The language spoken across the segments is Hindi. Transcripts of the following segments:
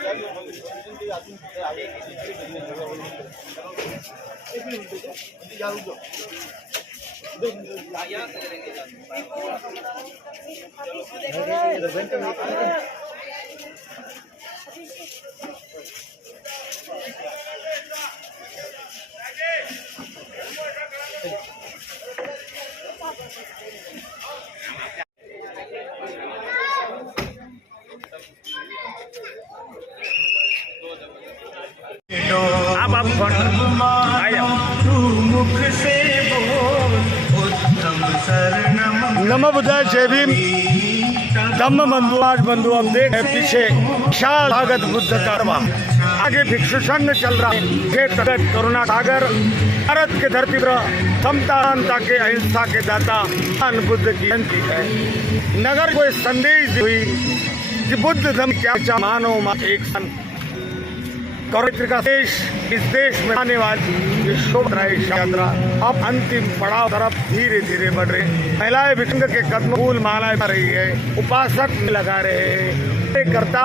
आप फोन मुख से नमो बुद्धाय जय भीम धम्म बंधु हम देख रहे पीछे विशाल भागत बुद्ध का आगे भिक्षु संघ चल रहा है करुणा सागर भारत के धरती पर समता के अहिंसा के दाता बुद्ध की जयंती है। नगर को संदेश हुई कि बुद्ध धर्म क्या मानो एक सन का देश इस देश में आने वाली शोभा यात्रा अब अंतिम पड़ाव तरफ धीरे धीरे बढ़ रहे। महिलाएं विष्णु के कदम फूल मालाएं कर रही है, उपासक लगा रहे हैं, करता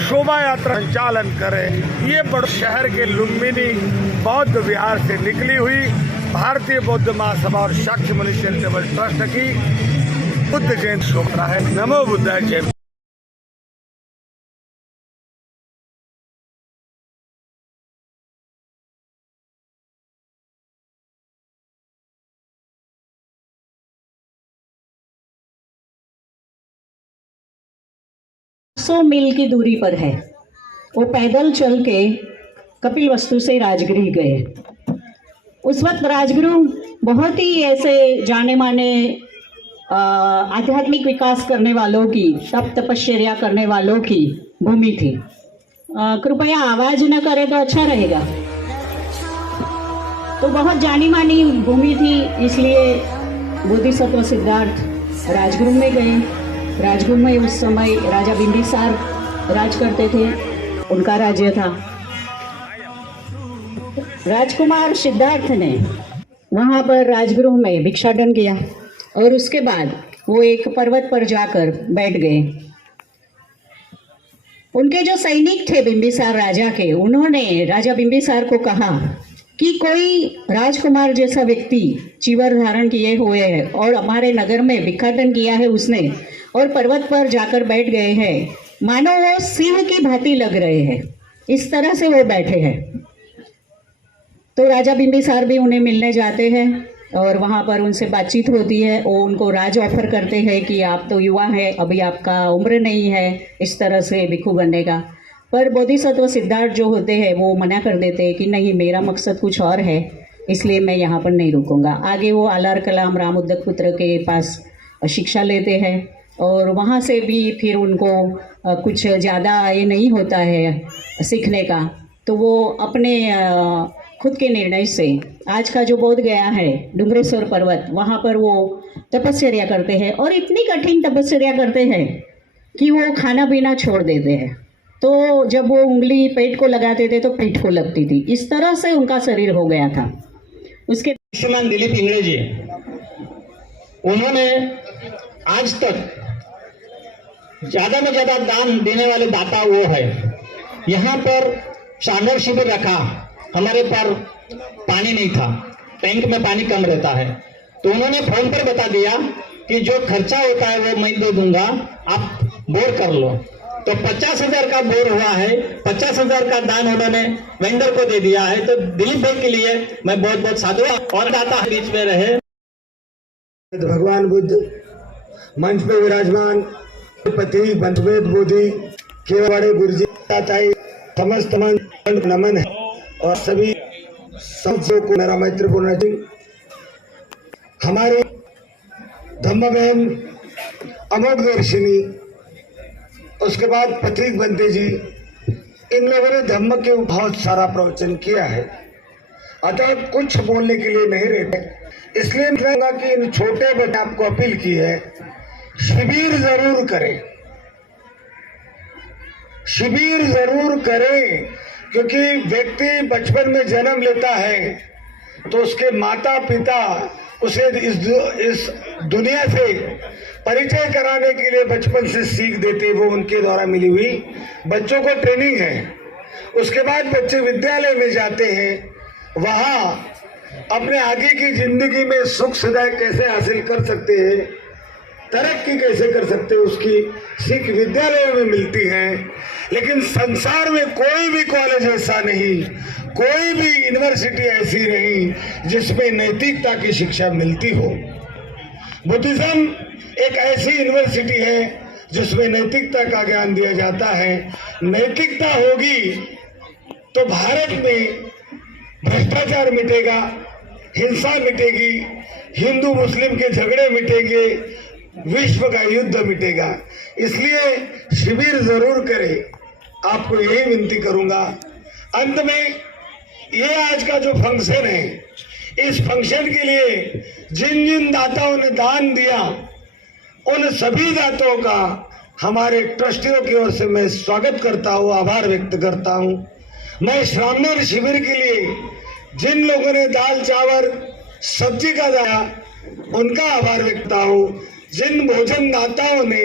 शोभा यात्रा संचालन करे। ये बड़े शहर के लुम्बिनी बौद्ध विहार से निकली हुई भारतीय बौद्ध महासभा और साक्ष्य मुनि चैरिटेबल ट्रस्ट की बुद्ध जयंती शोभा है। नमो बुद्धाय जय। सौ मील की दूरी पर है। वो पैदल चल के कपिल वस्तु से राजगृह गए। उस वक्त राजगृह बहुत ही ऐसे जाने माने आध्यात्मिक विकास करने वालों की, तप तपश्चर्या करने वालों की भूमि थी। कृपया आवाज न करे तो अच्छा रहेगा। तो बहुत जानी मानी भूमि थी, इसलिए बोधिसत्व सिद्धार्थ राजगृह में गए। राजगृह में उस समय राजा बिंबिसार राज करते थे, उनका राज्य था। राजकुमार सिद्धार्थ ने वहां पर राजगृह में भिक्षाटन किया और उसके बाद वो एक पर्वत पर जाकर बैठ गए। उनके जो सैनिक थे बिंबिसार राजा के, उन्होंने राजा बिंबिसार को कहा कि कोई राजकुमार जैसा व्यक्ति चीवर धारण किए हुए है और हमारे नगर में भिक्षाटन किया है उसने, और पर्वत पर जाकर बैठ गए हैं, मानो वो सिंह की भांति लग रहे हैं, इस तरह से वो बैठे हैं। तो राजा बिंबिसार भी उन्हें मिलने जाते हैं और वहाँ पर उनसे बातचीत होती है। वो उनको राज ऑफर करते हैं कि आप तो युवा हैं, अभी आपका उम्र नहीं है इस तरह से भिक्षु बनने का। पर बोधिसत्व सिद्धार्थ जो होते हैं वो मना कर देते हैं कि नहीं, मेरा मकसद कुछ और है, इसलिए मैं यहाँ पर नहीं रुकूंगा। आगे वो आलार कलाम राम उद्दक पुत्र के पास शिक्षा लेते हैं और वहाँ से भी फिर उनको कुछ ज़्यादा ये नहीं होता है सीखने का। तो वो अपने खुद के निर्णय से आज का जो बोध गया है डुंगरेश्वर पर्वत, वहाँ पर वो तपस्या करते हैं और इतनी कठिन तपस्या करते हैं कि वो खाना पीना छोड़ देते हैं। तो जब वो उंगली पेट को लगाते थे तो पीठ को लगती थी, इस तरह से उनका शरीर हो गया था। उसके श्रीमान दिलीप इंगड़े जी, उन्होंने आज तक ज्यादा में ज्यादा दान देने वाले दाता वो है। यहाँ पर सागर शिविर रखा, हमारे पर पानी नहीं था, टैंक में पानी कम रहता है, तो उन्होंने फोन पर बता दिया कि जो खर्चा होता है वो मैं दे दूंगा, आप बोर कर लो। तो 50,000 का बोर हुआ है, 50,000 का दान उन्होंने वेंडर को दे दिया है। तो दिलीप भाई के लिए मैं बहुत बहुत साधु और दाता बीच में रहे। भगवान बुद्ध मंच पे विराजमान पति बंधुवेद बोधि केवड़े गुरुजी ताई समस्त नमन है और सभी सबको को मेरा मैत्रीपूर्ण जी। हमारी धम्म बहन अमोघ दर्शिनी, उसके बाद पथिक बंते जी, इन लोगों ने धम्म के बहुत सारा प्रवचन किया है, अतः कुछ बोलने के लिए नहीं रहते। इसलिए मैं कि इन छोटे बच्चे आपको अपील की है, शिविर जरूर करें, शिविर जरूर करें, क्योंकि व्यक्ति बचपन में जन्म लेता है तो उसके माता पिता उसे इस दुनिया से परिचय कराने के लिए बचपन से सीख देते, वो उनके द्वारा मिली हुई बच्चों को ट्रेनिंग है। उसके बाद बच्चे विद्यालय में जाते हैं, वहाँ अपने आगे की जिंदगी में सुख सुविधाएं कैसे हासिल कर सकते हैं, तरक्की कैसे कर सकते हैं, उसकी सीख विद्यालयों में मिलती है। लेकिन संसार में कोई भी कॉलेज ऐसा नहीं, कोई भी यूनिवर्सिटी ऐसी नहीं जिसमें नैतिकता की शिक्षा मिलती हो। बुद्धिज्म एक ऐसी यूनिवर्सिटी है जिसमें नैतिकता का ज्ञान दिया जाता है। नैतिकता होगी तो भारत में भ्रष्टाचार मिटेगा, हिंसा मिटेगी, हिंदू मुस्लिम के झगड़े मिटेंगे, विश्व का युद्ध मिटेगा। इसलिए शिविर जरूर करें, आपको यही विनती करूंगा। अंत में ये आज का जो फंक्शन है, इस फंक्शन के लिए जिन जिन दाताओं ने दान दिया, उन सभी दाताओं का हमारे ट्रस्टियों की ओर से मैं स्वागत करता हूँ, आभार व्यक्त करता हूँ। मैं श्रावण शिविर के लिए जिन लोगों ने दाल चावल सब्जी का दिया, उनका आभार व्यक्त करता हूँ। जिन भोजन दाताओं ने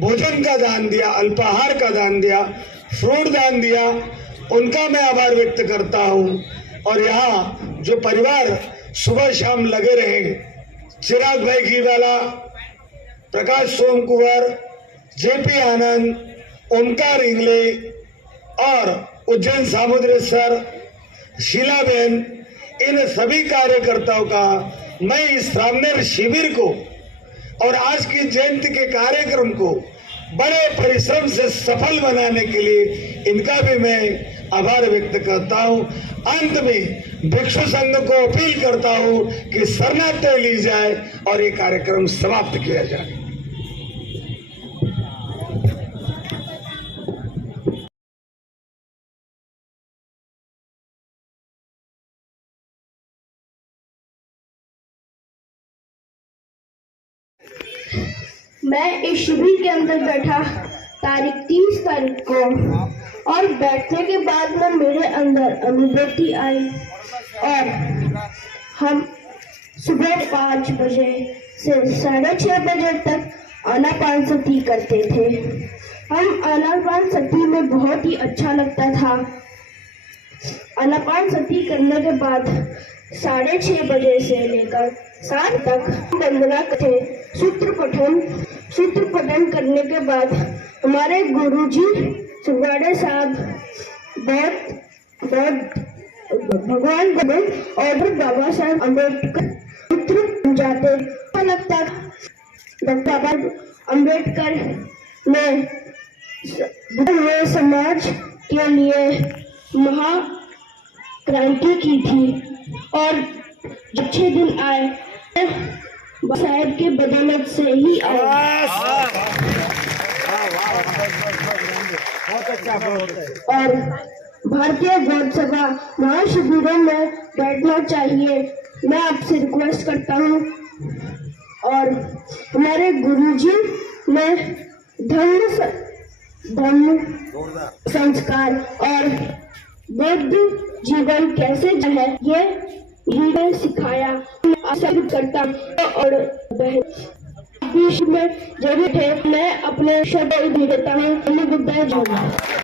भोजन का दान दिया, अल्पाहार का दान दिया, फ्रूट दान दिया, उनका मैं आभार व्यक्त करता हूँ। और यहाँ जो परिवार सुबह शाम लगे रहे, चिराग भाई घीवाला, प्रकाश सोम कुंवर, जेपी आनंद, ओमकार इंगले और उज्जैन सामुद्रेश्वर, शीलाबेन, इन सभी कार्यकर्ताओं का मैं इस श्रावण शिविर को और आज की जयंती के कार्यक्रम को बड़े परिश्रम से सफल बनाने के लिए इनका भी मैं आभार व्यक्त करता हूं। अंत में भिक्षु संघ को अपील करता हूं कि शरणार्थी ली जाए और ये कार्यक्रम समाप्त किया जाए। मैं इस शिविर के अंदर बैठा तारीख 30 तारीख को, और बैठने के बाद में मेरे अंदर अनुभूति आई और हम सुबह 5 बजे से 6:30 बजे तक आनापान सती करते थे। हम आनापान सती में बहुत ही अच्छा लगता था। आनापान सती करने के बाद 6:30 बजे से लेकर 7 तक वंदना करते, सूत्र पठन करने के बाद हमारे गुरुजी सुगाड़े साहब बहुत भगवान बुद्ध और बाबा साहब अम्बेडकर सूत्र जाते लगता। बाबा अम्बेडकर ने समाज के लिए महा क्रांति की थी और अच्छे दिन आए साहब के बदौलत से ही आए। और भारतीय गौड़ सभा महाशिविरों में बैठना चाहिए, मैं आपसे रिक्वेस्ट करता हूँ। और हमारे गुरुजी ने धर्म संस्कार और बुद्ध जीवन कैसे है ये भी सिखाया। आशा करता और बीच में जरूर है, मैं अपने शब्द दे देता हूँ। बुद्धा जय।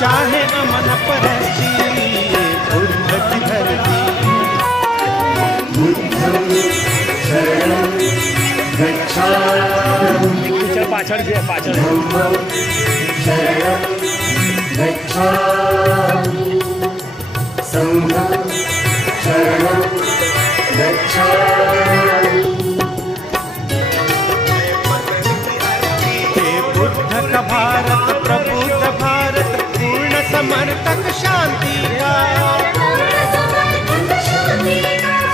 चाहे अमन परस्ती, ये बुद्ध की धरती। पाछड़ भी है, पाछड़ हे बुद्ध का भारत, प्रबुद्ध भारत, पूर्ण समर्थक शांति का,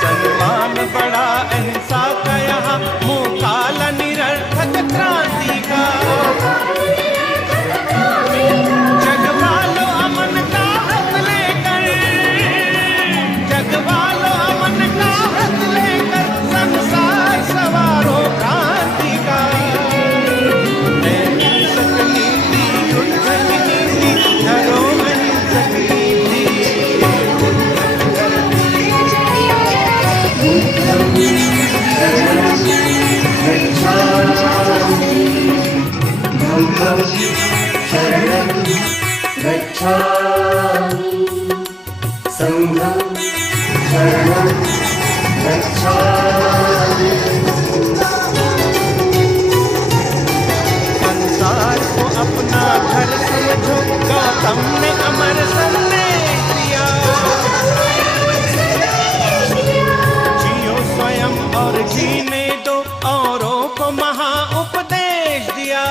सम्मान बड़ा अहिंसा का यहाँ, मुँह काला निरर्थक क्रांति का। जगवालो अमन का हक लेकर, जगवालो अमन का हक लेकर, संसार सवारो क्रांति का। अहिंसक नीति, युद्ध की नीति, धरो अहिंसक नीति। संसार को अपना घर समझो, गौतम ने अमर संदेश दिया। जियो स्वयं और जीने दो, औरों को महा उपदेश दिया।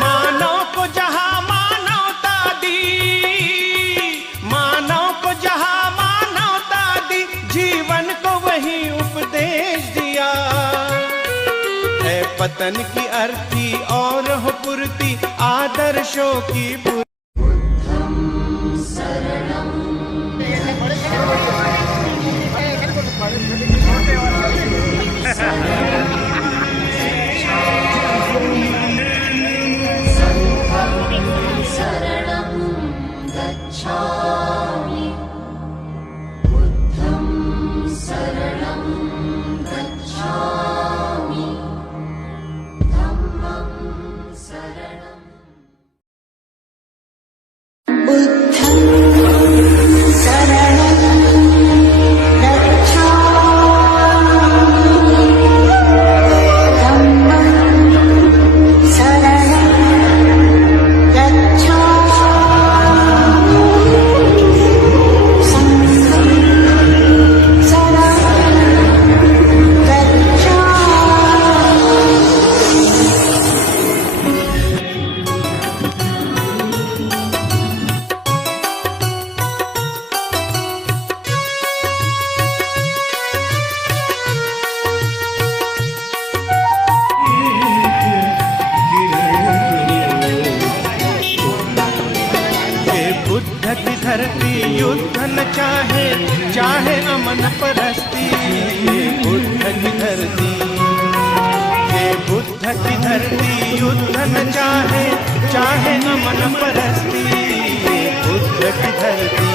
मानव को जहाँ मानवता दी, मानव को जहाँ मानवता दी, जीवन को वही उपदेश दिया। है पतन की अर्थी और हो पूर्ति, आदर्शों की पूर्ति। धरती युद्ध न चाहे, चाहे अमन परस्ती। ये बुद्ध की धरती, ये बुद्ध की धरती युद्ध न चाहे, चाहे अमन परस्ती। ये बुद्ध की धरती।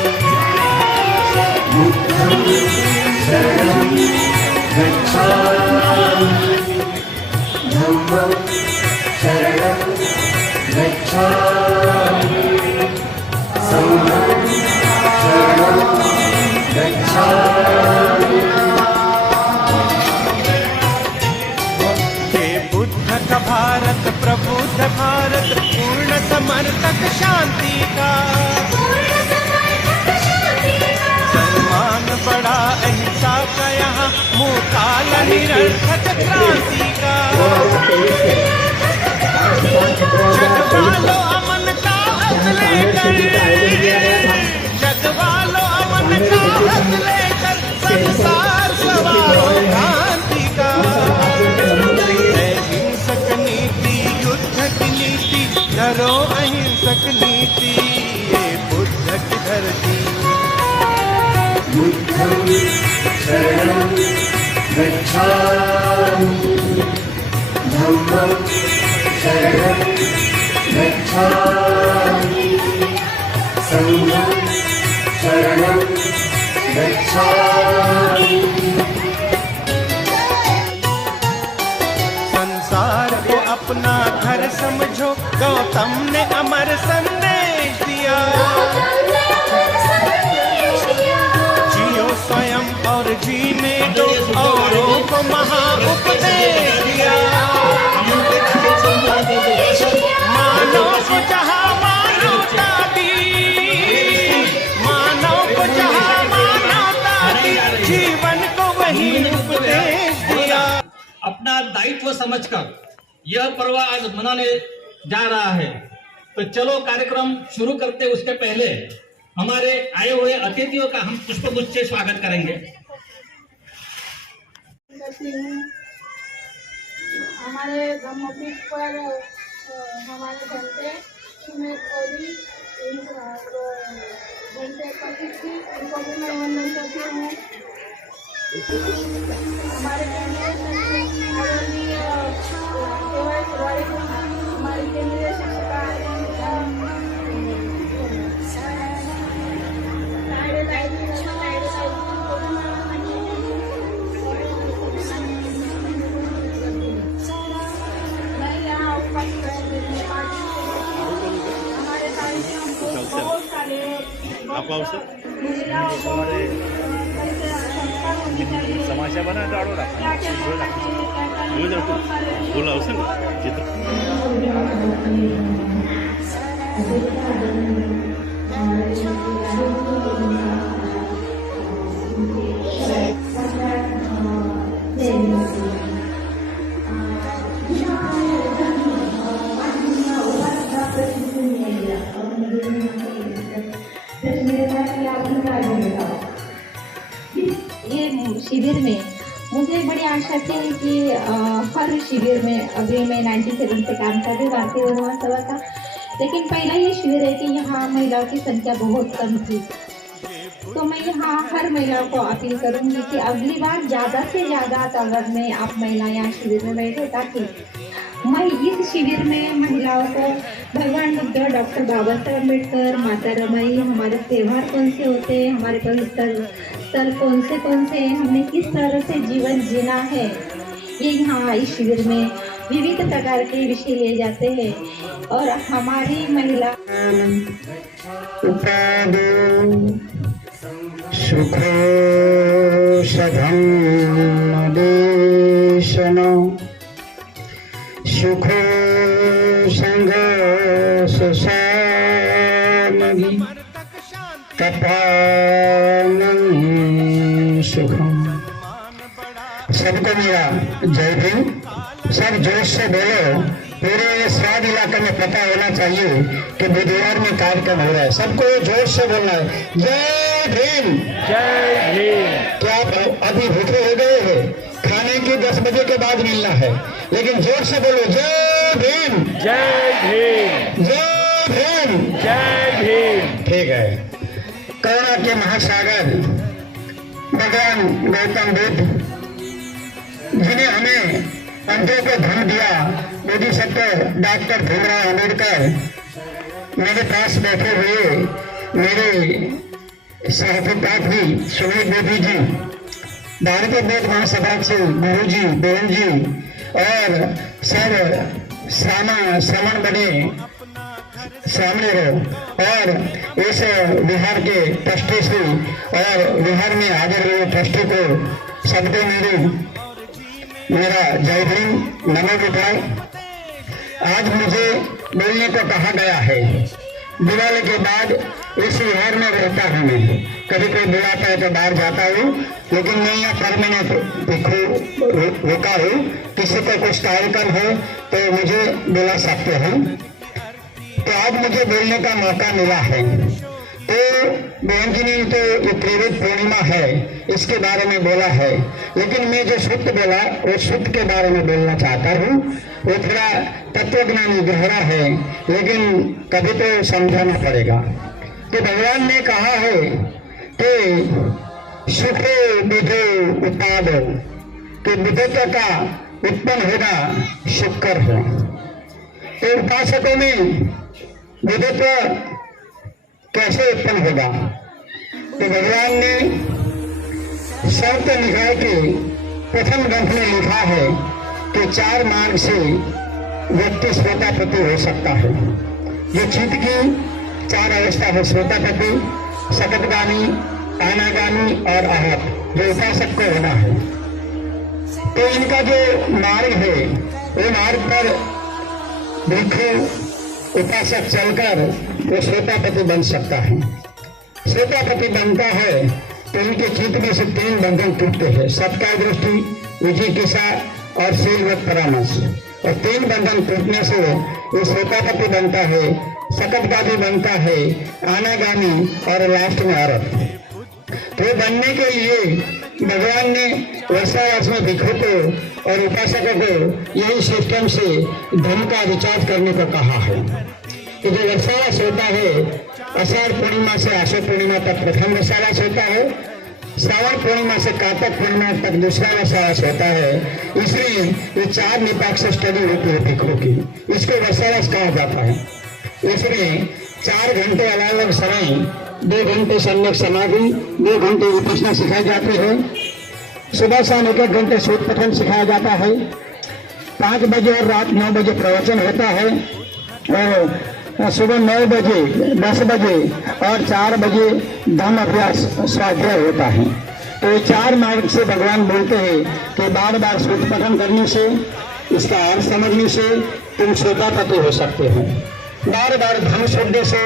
भारत प्रबुद्ध भारत, पूर्ण समर्थक शांति का, सम्मान बड़ा अहिंसा का यहाँ, मुँह काला निरर्थक क्रांति का। जगवालो अमन का हक लेकर, जगवालो अमन का हक लेकर, संसार सवारो क्रांति का। धरो अहिंसक नीति, ये बुद्ध की धरती। बुद्धं शरणं गच्छामि, धम्मं शरणं गच्छामि, संघं शरणं गच्छामि। संसार को अपना घर समझो, गौतम अपना दायित्व समझकर यह पर्व आज मनाने जा रहा है। तो चलो कार्यक्रम शुरू करते उसके पहले हमारे आए हुए अतिथियों का हम पुष्पगुच्छ से स्वागत करेंगे। हमारे ब्रह्मपीठ पर हमारे घंटे सुमेध कोरी घंटे पति थी, उनको भी मैं वंदन करती हूँ। हमारे आदरणीय केवल तिवारी जी, हमारी केंद्रीय शिक्षिका मैं यहाँ उपस्थित हमारे कार्यक्रम को बहुत सारे महिलाओं को संस्कार होनी चाहिए। समाशा बना डालो ना बोला उसे ये शिविर में मुझे बड़ी आशा थी कि हर शिविर में, अभी मैं 97 से काम कर रही हूँ भारतीय विधवा सभा का, लेकिन पहला ये शिविर है कि यहाँ महिलाओं की संख्या बहुत कम थी। तो मैं यहाँ हर महिलाओं को अपील करूँगी कि अगली बार ज़्यादा से ज़्यादा तादाद में आप महिलाएं यहाँ शिविर में बैठे, ताकि मैं इस शिविर में महिलाओं को भगवान बुद्ध, डॉक्टर बाबा साहब अम्बेडकर, माता रमाई, हमारे त्यौहार कौन से होते हैं, हमारे पवित्र स्थल कौन से हैं, हमें किस तरह से जीवन जीना है, ये यहाँ इस शिविर में विविध प्रकार के विषय लिए जाते हैं। और हमारी महिला सुखो सधम देशनो सुखो संग सुसामि तपानं सुखम। सबको मेरा जय भीम। सब जोश से बोलो। पूरे स्वाद इलाके में पता होना चाहिए कि बुधवार में कार्यक्रम हो रहा है। सबको जोश से बोलना है, जय भीम। जय भीम। क्या आप अभी भूखे हो गए हैं? खाने की 10 बजे के बाद मिलना है, लेकिन जोर से बोलो, जय भीम। जय भीम। जय भीम। जय भीम। ठीक है। करुणा के महासागर भगवान गौतम बुद्ध, जिन्हें हमें अंधों को धन दिया, बोधिसत्व डॉक्टर भीमराव अम्बेडकर, मेरे पास बैठे हुए मेरे सहपाठी सुमेध मोदी जी, भारतीय बौद्ध महासभा से गुरु जी, बहन जी और सब श्रमण बने सामने रहो। और इस बिहार के ट्रस्टी से और बिहार में हाजिर हुए ट्रस्टी को सबको मेरा जय भीम, नमो बुद्धाय। आज मुझे बोलने को कहा गया है। दिवाली के बाद इस बिहार में रहता हूँ मैं, कभी कोई बुलाता है तो बाहर जाता हूँ, लेकिन मैं यहाँ परमानेंट रुका हूँ। किसी को कुछ कार्यक्रम हो तो मुझे बुला सकते हैं। तो आज मुझे बोलने का मौका मिला है। तो बहन जी ने तो ये प्रेरित पूर्णिमा है, इसके बारे में बोला है, लेकिन मैं जो शुद्ध बोला वो शुद्ध के बारे में बोलना चाहता हूँ। वो थोड़ा तत्वज्ञानी गहरा है, लेकिन कभी तो समझाना पड़ेगा। तो भगवान ने कहा है कि सुखो बुद्धो उत्पादो, कि बुद्धत्व का उत्पन्न होना शुक्र है। तो उपासकों में बुद्धत्व कैसे उत्पन्न होगा? तो भगवान ने शर्त निकाय के प्रथम ग्रंथ में लिखा है कि 4 मार्ग से व्यक्ति श्रोतापति हो सकता है। ये चित्त की 4 अवस्था है, श्रोतापति, सकटगामी, आनागामी और आहत, जो उपासक को होना है। तो इनका जो मार्ग है, वो मार्ग पर भिक्षु उपासक चलकर वो श्रोतापति बन सकता है। श्रोतापति बनता है तो इनके चित्त में से 3 बंधन टूटते हैं: सत्ता दृष्टि, विजिकिसा और शीलवत परामर्श, और 3 बंधन टूटने से ये श्रोतापति बनता है, सकटगामी बनता है, आनागामी और लास्ट में औरत। तो बनने के लिए भगवान ने वर्षावास में भिक्षु को और उपासकों को यही सिस्टम से धर्म का रिचार्ज करने को कहा है कि जो वर्षावास होता है आषाढ़ पूर्णिमा से आषाढ़ पूर्णिमा तक प्रथम वर्षावास होता है, श्रावण पूर्णिमा से कार्तिक पूर्णिमा तक दूसरा वर्षावास होता है। इसलिए ये 4 निपाक्ष स्टडी होती है भिक्षु की, इसको वर्षावास कहा जाता है। इसमें 4 घंटे अलग अलग समय, 2 घंटे सम्यक समाधि, 2 घंटे विपश्यना सिखाई जाती है। सुबह शाम 1-1 घंटे सूत्र पठन सिखाया जाता है। 5 बजे और रात 9 बजे प्रवचन होता है, और सुबह 9 बजे, 10 बजे और 4 बजे धम्म अभ्यास स्वाध्याय होता है। तो ये 4 मार्ग से भगवान बोलते हैं कि बार बार सूत्र पठन करने से, इसका अर्थ समझने से तुम श्रोतापति हो सकते हो। बार बार धर्म शब्द से,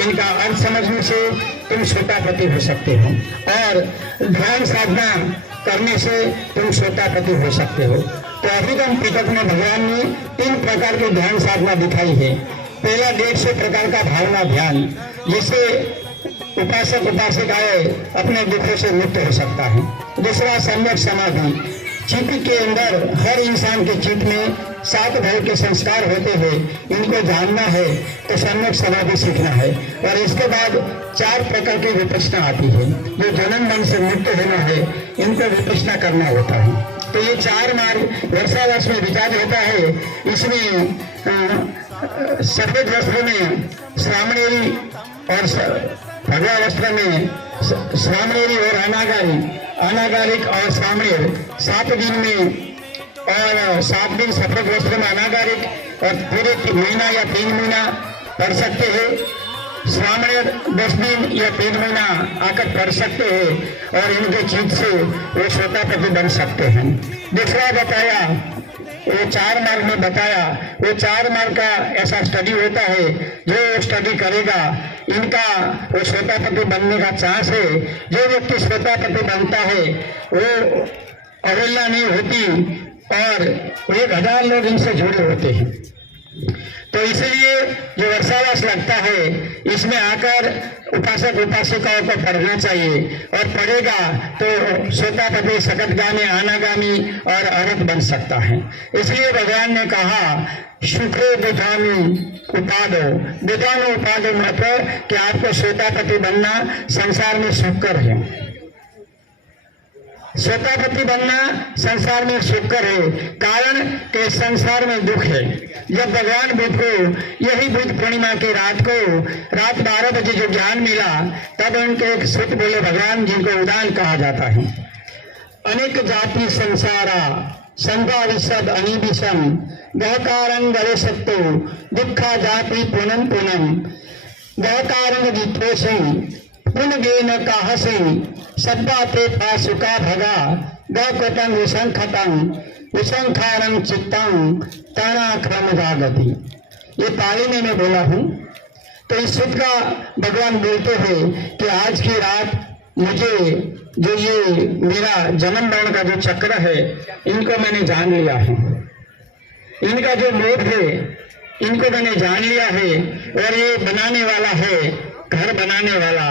इनका अर्थ समझने से तुम श्रोतापति हो सकते हो, और ध्यान साधना करने से तुम श्रोतापति हो सकते हो। तो अभिगम पिटक में भगवान ने 3 प्रकार की ध्यान साधना दिखाई है। पहला 150 प्रकार का भावना ध्यान, जिससे उपासक उपासिकाएं अपने दुखों से मुक्त हो सकता है। दूसरा सम्यक समाधि, चित्त के अंदर हर इंसान के चित्त में 7 भव के संस्कार होते हैं, इनको जानना है तो सम्यक समाधि सीखना है। और इसके बाद 4 प्रकार की विपश्यना आती है, जो जन्म मन से मुक्त होना है, इनको विपश्यना करना होता है। तो ये 4 मार्ग वर्षावास में विचार होता है। इसमें सफेद वस्त्र में श्रामणेरी और भगवा वस्त्र में श्रामणेरी और अनागारिक और श्रामणेर 7 दिन में, और 7 दिन सफेद वस्त्र में अनागारिक और पूरे महीना या 3 महीना पढ़ सकते हैं। श्रामणेर 10 दिन या 3 महीना आकर पढ़ सकते हैं, और इनके चित्त से वो श्रोतापति बन सकते हैं। दूसरा बताया, वो 4 मार्ग में बताया, वो 4 मार्ग का ऐसा स्टडी होता है, जो स्टडी करेगा इनका वो श्रोतापति बनने का चांस है। जो व्यक्ति श्रोतापति बनता है वो अवहेलना नहीं होती, और 1000 लोग इनसे जुड़े होते हैं। तो इसलिए जो वर्षावास लगता है, इसमें आकर उपासक उपासिकाओं को पढ़ना चाहिए, और पढ़ेगा तो श्रोतापति, सकटगामी, आनागामी और अरहत बन सकता है। इसलिए भगवान ने कहा शुक्रो बुधानु उपादो, बुधानु उपादो मतलब कि आपको श्रोतापति बनना संसार में सुकर है। श्रोतापति बनना संसार में सुकर है, कारण के संसार में दुख है। जब भगवान बुद्ध को यही बुद्ध पूर्णिमा की रात 12 बजे जो ज्ञान मिला, तब उनके एक सूत्र बोले भगवान, जिनको उदान कहा जाता है। अनेक जाति संसारा संभा विशद अनिविषम गहकारंग गवेशक्तो दुखा जाति पुनम पुनम गहकारंग वित्तोषि पुन गेन काहसी सद्दा ते पासुका भगा गपतंग विशंखारंग चित्तंग ताना क्रम जागति। ये पाली में मैं बोला हूँ। तो इस सूत्र का भगवान बोलते हैं कि आज की रात मुझे जो ये मेरा जन्म मरण का जो चक्र है, इनको मैंने जान लिया है। इनका जो मोह है, इनको मैंने जान लिया है, और ये बनाने वाला है, घर बनाने वाला,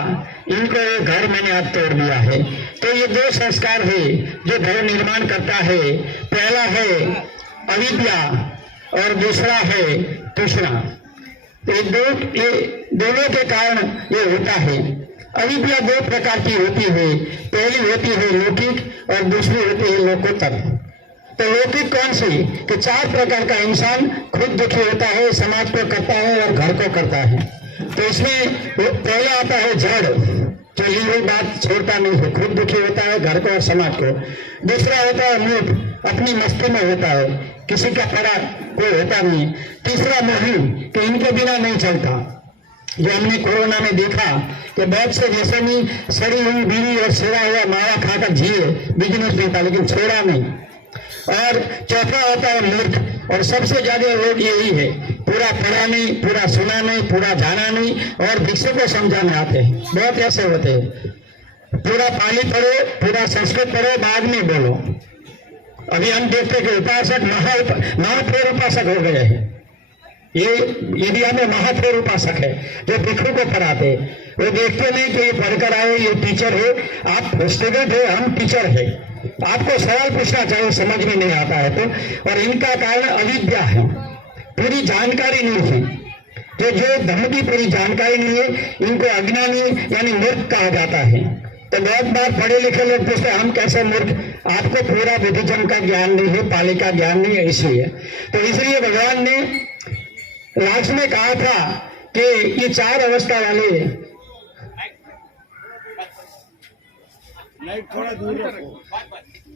इनको ये घर मैंने अब तोड़ दिया है। तो ये 2 संस्कार है जो भव निर्माण करता है। पहला है अविद्या और दूसरा है तृष्णा। ये दोनों के कारण ये होता है। अविद्या 2 प्रकार की होती है, पहली होती है लौकिक और दूसरी होती है लोकोत्तर। तो लौकिक कौन सी? कि 4 प्रकार का इंसान खुद दुखी होता है, समाज को करता है और घर को करता है। तो इसमें पहला आता है जड़, जो ली हुई बात छोड़ता नहीं है, खुद दुखी होता है, घर को और समाज को। दूसरा होता है मूढ़, अपनी मस्ती में होता है, किसी का पड़ा कोई होता नहीं। तीसरा मोही, कि इनके बिना नहीं चलता। जो हमने कोरोना में देखा कि बहुत से जैसे में सड़ी हुई बीड़ी और सेवा हुआ मावा खाकर जिए, बिजनेस देता लेकिन छोड़ा नहीं। और चौथा होता है मूर्ख, और सबसे ज्यादा लोग यही है, पूरा पढ़ा नहीं, पूरा सुना नहीं, पूरा जाना नहीं, और भिक्षु को समझाने आते हैं। बहुत ऐसे होते हैं, पूरा पाली पढ़ो, पूरा संस्कृत पढ़ो, बाद में बोलो। अभी हम देखते कि उपासक महाफेर उपासक हो गए हैं। ये इंडिया में महाफेर उपासक है जो भिक्षु को पढ़ाते। वो देखते नहीं कि ये पढ़कर आए, ये टीचर है, आप स्टूडेंट है, हम टीचर है। आपको सवाल पूछना चाहिए, समझ में नहीं आता है तो। और इनका कारण अविद्या है, पूरी जानकारी नहीं है। जो धर्म की पूरी जानकारी नहीं है, इनको अज्ञानी यानी मूर्ख कहा जाता है। तो बहुत बार पढ़े लिखे लोग पूछते हम कैसे मूर्ख, आपको पूरा बुद्धिज्म का ज्ञान नहीं है, पाली का ज्ञान नहीं है, इसलिए। तो इसलिए भगवान ने लास्ट में कहा था कि ये 4 अवस्था वाले,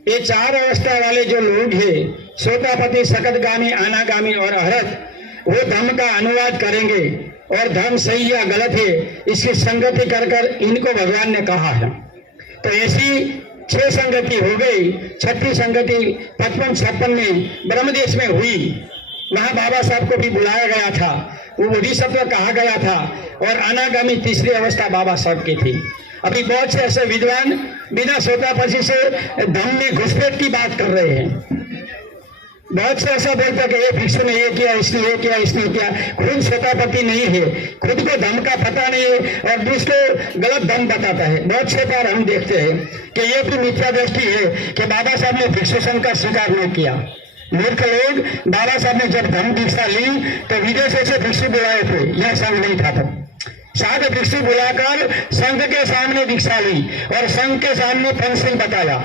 ये 4 अवस्था वाले जो लोग हैं, सोतापति, सकतगामी, अनागामी और अरहत, वो धर्म का अनुवाद करेंगे और धर्म सही या गलत है इसकी संगति कर कर इनको भगवान ने कहा है। तो ऐसी 6 संगति हो गई। 6ठी संगति 55-56 में ब्रह्मदेश में हुई। वहां बाबा साहब को भी बुलाया गया था, वो बोधिसत्व कहा गया था। और अनागामी 3री अवस्था बाबा साहब की थी। अभी बहुत से ऐसे विद्वान बिना सोतापति से धर्म में घुसपैठ की बात कर रहे हैं। बहुत से ऐसा बोलता कि ये भिक्षु ने ये किया, इसने ये किया, इसने किया। खुद सोतापति नहीं है, खुद को धर्म का पता नहीं है और दूसरे गलत धर्म बताता है। बहुत से बार हम देखते हैं कि ये भी मिथ्या दृष्टि है कि बाबा साहब ने भिक्षु संघ का स्वीकार नहीं किया। मूर्ख लोग, बाबा साहब ने जब धर्म दीक्षा ली तो विदेशों से भिक्षु बुलाए थे, यह संघ नहीं था। तब साध भिक्षु बुलाकर संघ के सामने दीक्षा ली और संघ के सामने पेंसिल बताया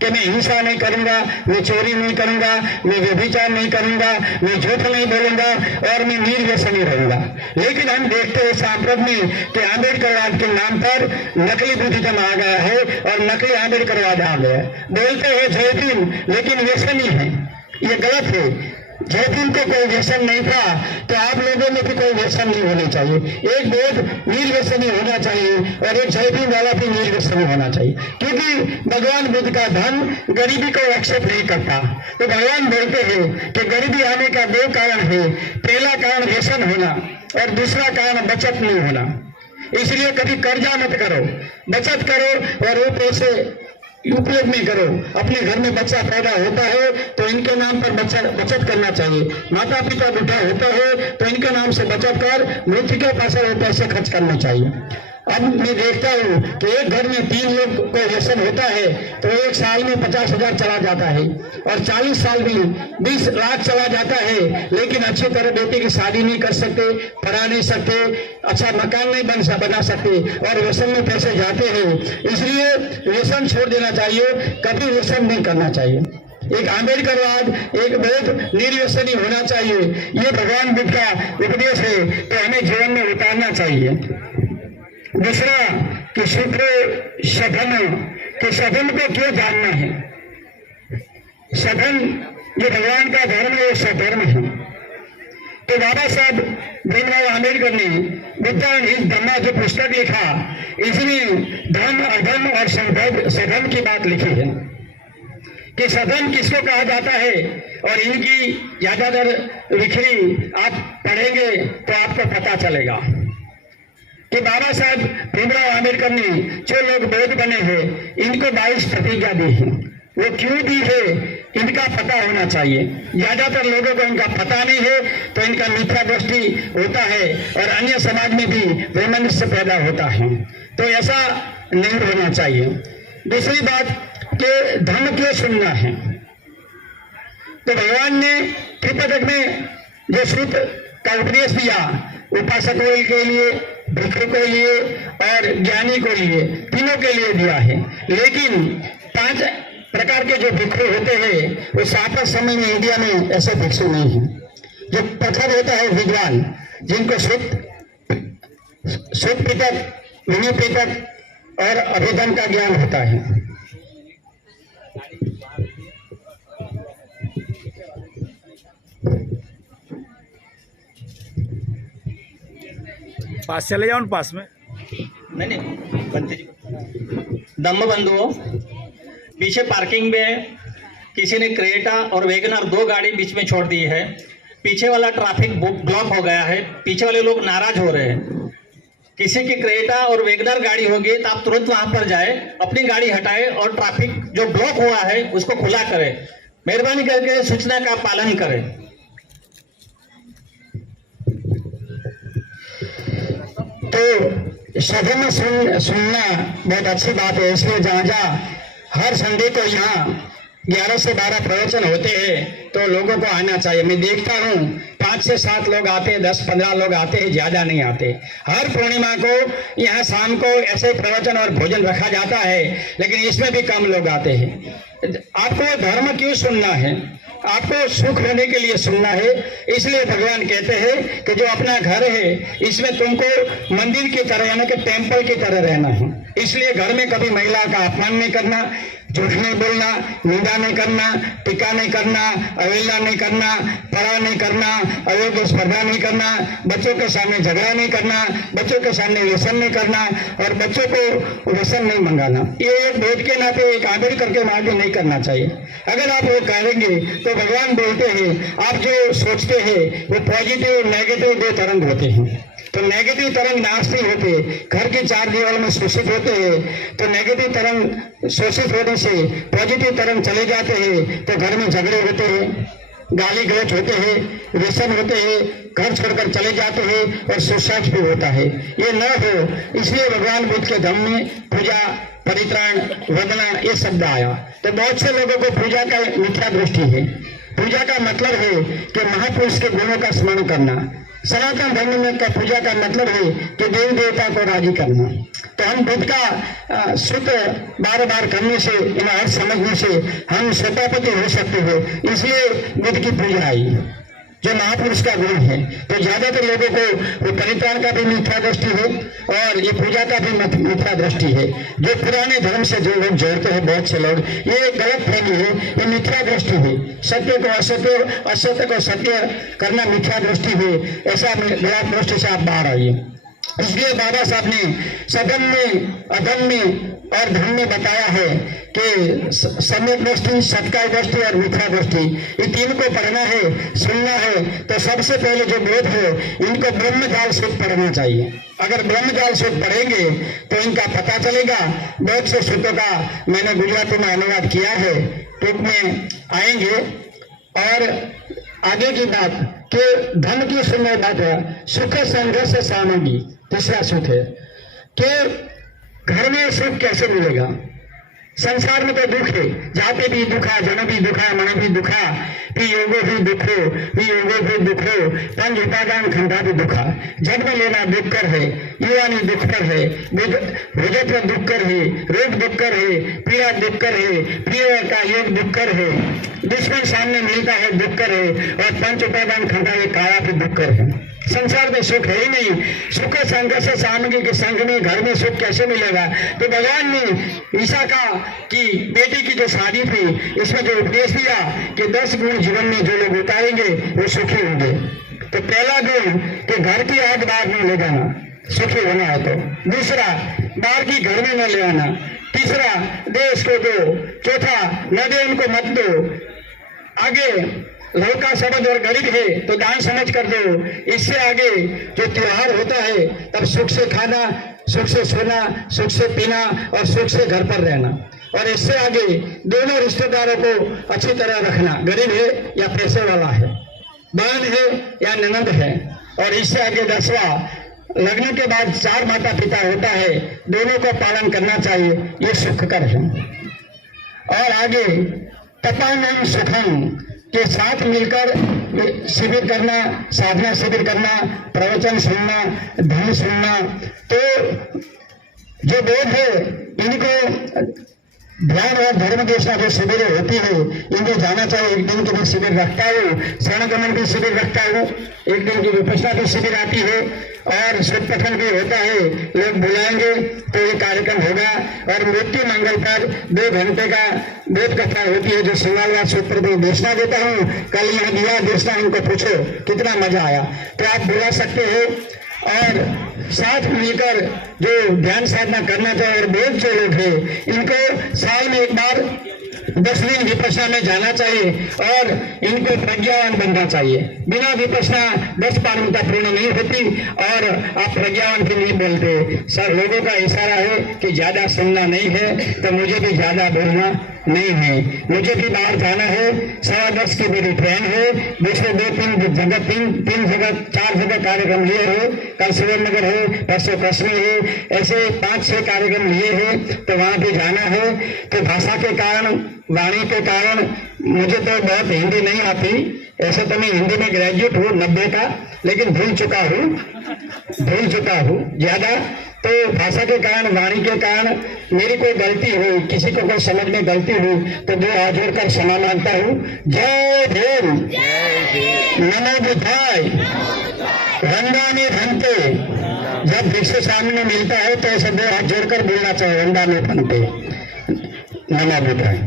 कि मैं हिंसा नहीं करूंगा, मैं चोरी नहीं करूंगा, मैं व्यभिचार नहीं करूंगा, मैं झूठ नहीं बोलूंगा और मैं निर्व्यसनी रहूंगा। लेकिन हम देखते हैं सांप्रत में कि आंबेडकरवाद के नाम पर नकली बुद्धिज्म आ गया है और नकली आंबेडकरवाद आ गया है। बोलते हैं जय भीम, लेकिन व्यसनी है, ये गलत है। जय भीम को कोई व्यसन नहीं था तो आप लोगों में भी कोई व्यसन नहीं होनी चाहिए। एक बोध निर्व्यसनी होना चाहिए और एक जय भीम वाला भी निर्व्यसनी होना चाहिए, क्योंकि भगवान बुद्ध का धर्म गरीबी को एक्सेप्ट नहीं करता। तो भगवान बोलते हैं कि गरीबी आने का 2 कारण है। पहला कारण व्यसन होना और दूसरा कारण बचत नहीं होना। इसलिए कभी कर्जा मत करो, बचत करो और वो पैसे उपयोग में करो। अपने घर में बच्चा पैदा होता है तो इनके नाम पर बचत करना चाहिए। माता पिता बूढ़ा होता है तो इनके नाम से बचत कर मृत्यु के पास पैसे खर्च करने चाहिए। अब मैं देखता हूँ कि एक घर में 3 लोग को व्यसन होता है तो एक साल में 50,000 चला जाता है और 40 साल में 20 लाख चला जाता है, लेकिन अच्छी तरह बेटी की शादी नहीं कर सकते, पढ़ा नहीं सकते, अच्छा मकान नहीं बना सकते और व्यसन में पैसे जाते हैं। इसलिए व्यसन छोड़ देना चाहिए, कभी व्यसन नहीं करना चाहिए। एक आंबेडकरवाद, एक बहुत निर्व्यसनी होना चाहिए, ये भगवान बुद्ध का उपदेश है, तो हमें जीवन में उतारना चाहिए। दूसरा कि सूत्र सधन, कि सधन को क्यों जानना है। सधन जो भगवान का धर्म है, सधर्म है। तो बाबा साहब भीमराव आंबेडकर ने बुद्ध एंड धम्मा जो पुस्तक लिखा, इसमें धर्म, अधर्म और सधर्म की बात लिखी है कि सधर्म किसको कहा जाता है। और इनकी ज्यादातर लिखी आप पढ़ेंगे तो आपको पता चलेगा कि बाबा साहब भीमराव आंबेडकर ने जो लोग बौद्ध बने हैं इनको 22 प्रतिज्ञा दी है। वो क्यों दी है इनका पता होना चाहिए। ज्यादातर लोगों को इनका पता नहीं है तो इनका मिथ्या दृष्टि होता है और अन्य समाज में भी वैमनस्य पैदा होता है, तो ऐसा नहीं होना चाहिए। दूसरी बात कि धर्म क्यों सुनना है। तो भगवान ने त्रिपिटक में जो सूत्र का उपदेश दिया, उपासकों के लिए, भिक्षु के लिए और ज्ञानी को लिए, तीनों के लिए दिया है। लेकिन 5 प्रकार के जो भिक्षु होते हैं वो सापत समय में इंडिया में ऐसे भिक्षु नहीं है। जो प्रखर होता है विद्वान, जिनको सुत पिटक, विनय पिटक और अभिधम का ज्ञान होता है। पास चले जाओ, पास में नहीं बनते जी। धम्म बंधुओं, पीछे पार्किंग में किसी ने क्रेटा और वैगनर 2 गाड़ी बीच में छोड़ दी है। पीछे वाला ट्रैफिक ब्लॉक हो गया है, पीछे वाले लोग नाराज हो रहे हैं। किसी की क्रेटा और वैगनर गाड़ी होगी तो आप तुरंत वहां पर जाए, अपनी गाड़ी हटाए और ट्रैफिक जो ब्लॉक हुआ है उसको खुला करें। मेहरबानी करके सूचना का पालन करें। तो सदन में सुनना बहुत अच्छी बात है, इसलिए जहाँ जहाँ हर संडे को यहाँ 11 से 12 प्रवचन होते हैं तो लोगों को आना चाहिए। मैं देखता हूँ 5 से 7 लोग आते हैं, 10-15 लोग आते हैं, ज्यादा नहीं आते। हर पूर्णिमा को यहाँ शाम को ऐसे प्रवचन और भोजन रखा जाता है, लेकिन इसमें भी कम लोग आते हैं। आपको धर्म क्यों सुनना है? आपको सुख होने के लिए सुनना है। इसलिए भगवान कहते हैं कि जो अपना घर है इसमें तुमको मंदिर की तरह यानी कि टेम्पल की तरह रहना है। इसलिए घर में कभी महिला का अपमान नहीं करना, झूठ नहीं बोलना, निंदा नहीं करना, टीका नहीं करना, अवहेलना नहीं करना, पढ़ा नहीं करना, अयोग्य स्पर्धा नहीं करना, बच्चों के सामने झगड़ा नहीं करना, बच्चों के सामने व्यसन नहीं करना और बच्चों को व्यसन नहीं मंगाना। ये एक भेद के नाते एक आदर करके मार्ग नहीं करना चाहिए। अगर आप वो करेंगे तो भगवान बोलते हैं आप जो सोचते हैं वो पॉजिटिव और नेगेटिव 2 तरंग होते हैं। तो नेगेटिव तरंग नाश नहीं होते, घर की 4 दीवार में शोषित होते हैं। तो नेगेटिव तरंग शोषित होने से पॉजिटिव तरंग चले जाते हैं तो घर में झगड़े होते हैं, गाली गलौज होते हैं, व्यसन होते हैं, घर छोड़कर चले जाते हैं और सुसाइड भी होता है। ये न हो इसलिए भगवान बुद्ध के धम्म में पूजा, परित्राण, वंदना ये शब्द आया। तो बहुत से लोगों को पूजा का मिथ्या दृष्टि है। पूजा का मतलब है कि महापुरुष के गुणों का स्मरण करना। सनातन धर्म में का पूजा का मतलब है कि देवी देवता को राजी करना। तो हम बुद्ध का सूत्र बार बार करने से, इन्हें अर्थ समझने से हम स्वतापति हो सकते हैं। इसलिए बुद्ध की पूजा आई जो महापुरुष का गुण है। तो ज्यादातर लोगों को वो परित्राण का भी मिथ्या दृष्टि है और ये पूजा का भी मिथ्या दृष्टि है। जो पुराने धर्म से जो लोग जोड़ते हैं बहुत से लोग, ये गलत फहमी है, ये मिथ्या दृष्टि है। सत्य को असत्य, असत्य को सत्य करना मिथ्या दृष्टि है। ऐसा गलत दृष्टि से आप बाहर आइए। इसलिए बाबा साहब ने सदन में, अदम में और धर्म में बताया है कि सम्यक दृष्टि, सत्कार दृष्टि और मिथ्या दृष्टि, ये 3 को पढ़ना है, सुनना है। तो सबसे पहले जो बोध है इनको ब्रह्मजाल सूत्र पढ़ना चाहिए। अगर ब्रह्मजाल सूत्र पढ़ेंगे तो इनका पता चलेगा। बहुत से सूत्रों का मैंने गुजराती में अनुवाद किया है, टूक में आएंगे। और आगे की बात कि धन की सुंदर बात है, सुख संघर्ष सामग्री। तीसरा सूत्र है कि घर में सुख कैसे मिलेगा। संसार में तो दुख है, जाते भी दुखा, जन भी दुखा, मन भी दुखा, योगो भी दुखो, वियोगो भी दुखो, पंच उपादान खंडा भी दुखा। जन्म लेना दुख कर है, युवानी दुख कर है, भुजत्व दुख कर है, रोग दुख कर है, पीड़ा दुख कर है, प्रिय का योग दुख कर है, दुश्मन सामने मिलता है दुख कर है और पंच उपादान खंडा ये काया भी दुख कर है। संसार में सुख है ही नहीं। सुख संघर्ष सामग्री के संग में घर में सुख कैसे मिलेगा? तो भगवान ने ईसा का कि बेटी की जो शादी थी इसमें जो उपदेश दिया कि 10 गुण जीवन में जो लोग उतारेंगे वो सुखी होंगे। तो पहला गुण कि घर की आग बाहर नहीं ले जाना, सुखी होना है। तो दूसरा, बाहर की घर में न ले आना। तीसरा, देश को दो। चौथा, न दे उनको मत दो। आगे लड़का समझ और गरीब है तो दान समझ कर दो। इससे आगे जो त्योहार होता है तब सुख से खाना, सुख से सोना, सुख से पीना और सुख से घर पर रहना। और इससे आगे दोनों रिश्तेदारों को अच्छी तरह रखना, गरीब है या पैसे वाला है, बहन है या ननद है। और इससे आगे 10वां, लगने के बाद 4 माता पिता होता है, दोनों को पालन करना चाहिए, ये सुखकर है। और आगे तपानम सुखम के साथ मिलकर शिविर करना, साधना शिविर करना, प्रवचन सुनना, धर्म सुनना। तो जो बोध है इनको ध्यान और धर्म देशना जो शिविर होती है इनको जाना चाहिए। एक दिन की भी शिविर रखता हूँ, शरणगमन की शिविर रखता हूँ, एक दिन की विपश्यना की शिविर आती है और शुभ पठन भी होता है। लोग बुलाएंगे तो ये कार्यक्रम होगा। और मृत्यु मंगल पर 2 घंटे का बोध कथा होती है जो सिंगालवार सूत्र में देशना देता हूँ। कल यहाँ दिया देशना, इनको पूछो कितना मजा आया, तो आप बुला सकते हो। और साथ मिलकर जो ध्यान साधना करना चाहिए। और बहुत से लोग हैं इनको साल में एक बार 10 दिन विपश्यना में जाना चाहिए और इनको प्रज्ञावान बनना चाहिए। बिना विपश्यना 10 पारमिता पूर्ण नहीं होती और आप प्रज्ञावान के लिए बोलते। सब लोगों का इशारा है कि ज्यादा सुनना नहीं है, तो मुझे भी ज्यादा बोलना नहीं है। मुझे भी बाहर जाना है, 10:15 की मेरी ट्रेन है। दूसरे 2-3 जगह 3 जगह 4 जगह कार्यक्रम लिए हो, कल सुरेंद्रनगर है, परसों कश्मीर है, ऐसे 5-6 कार्यक्रम लिए हैं, तो वहां भी जाना है। तो भाषा के कारण, वाणी के कारण मुझे तो बहुत हिंदी नहीं आती। ऐसे तो मैं हिंदी में ग्रेजुएट हूँ 90 का, लेकिन भूल चुका हूँ ज्यादा। तो भाषा के कारण, वाणी के कारण मेरी कोई गलती हुई, किसी को कोई समझ में गलती हुई, तो 2 हाथ जोड़कर क्षमा मांगता हूँ। जय भीम, नमो बुद्धाय, वंदामि भंते। जब भिक्षु सामने मिलता है तो ऐसे 2 हाथ जोड़कर बोलना चाहिए, वंदामि भंते, नमो बुद्धाय।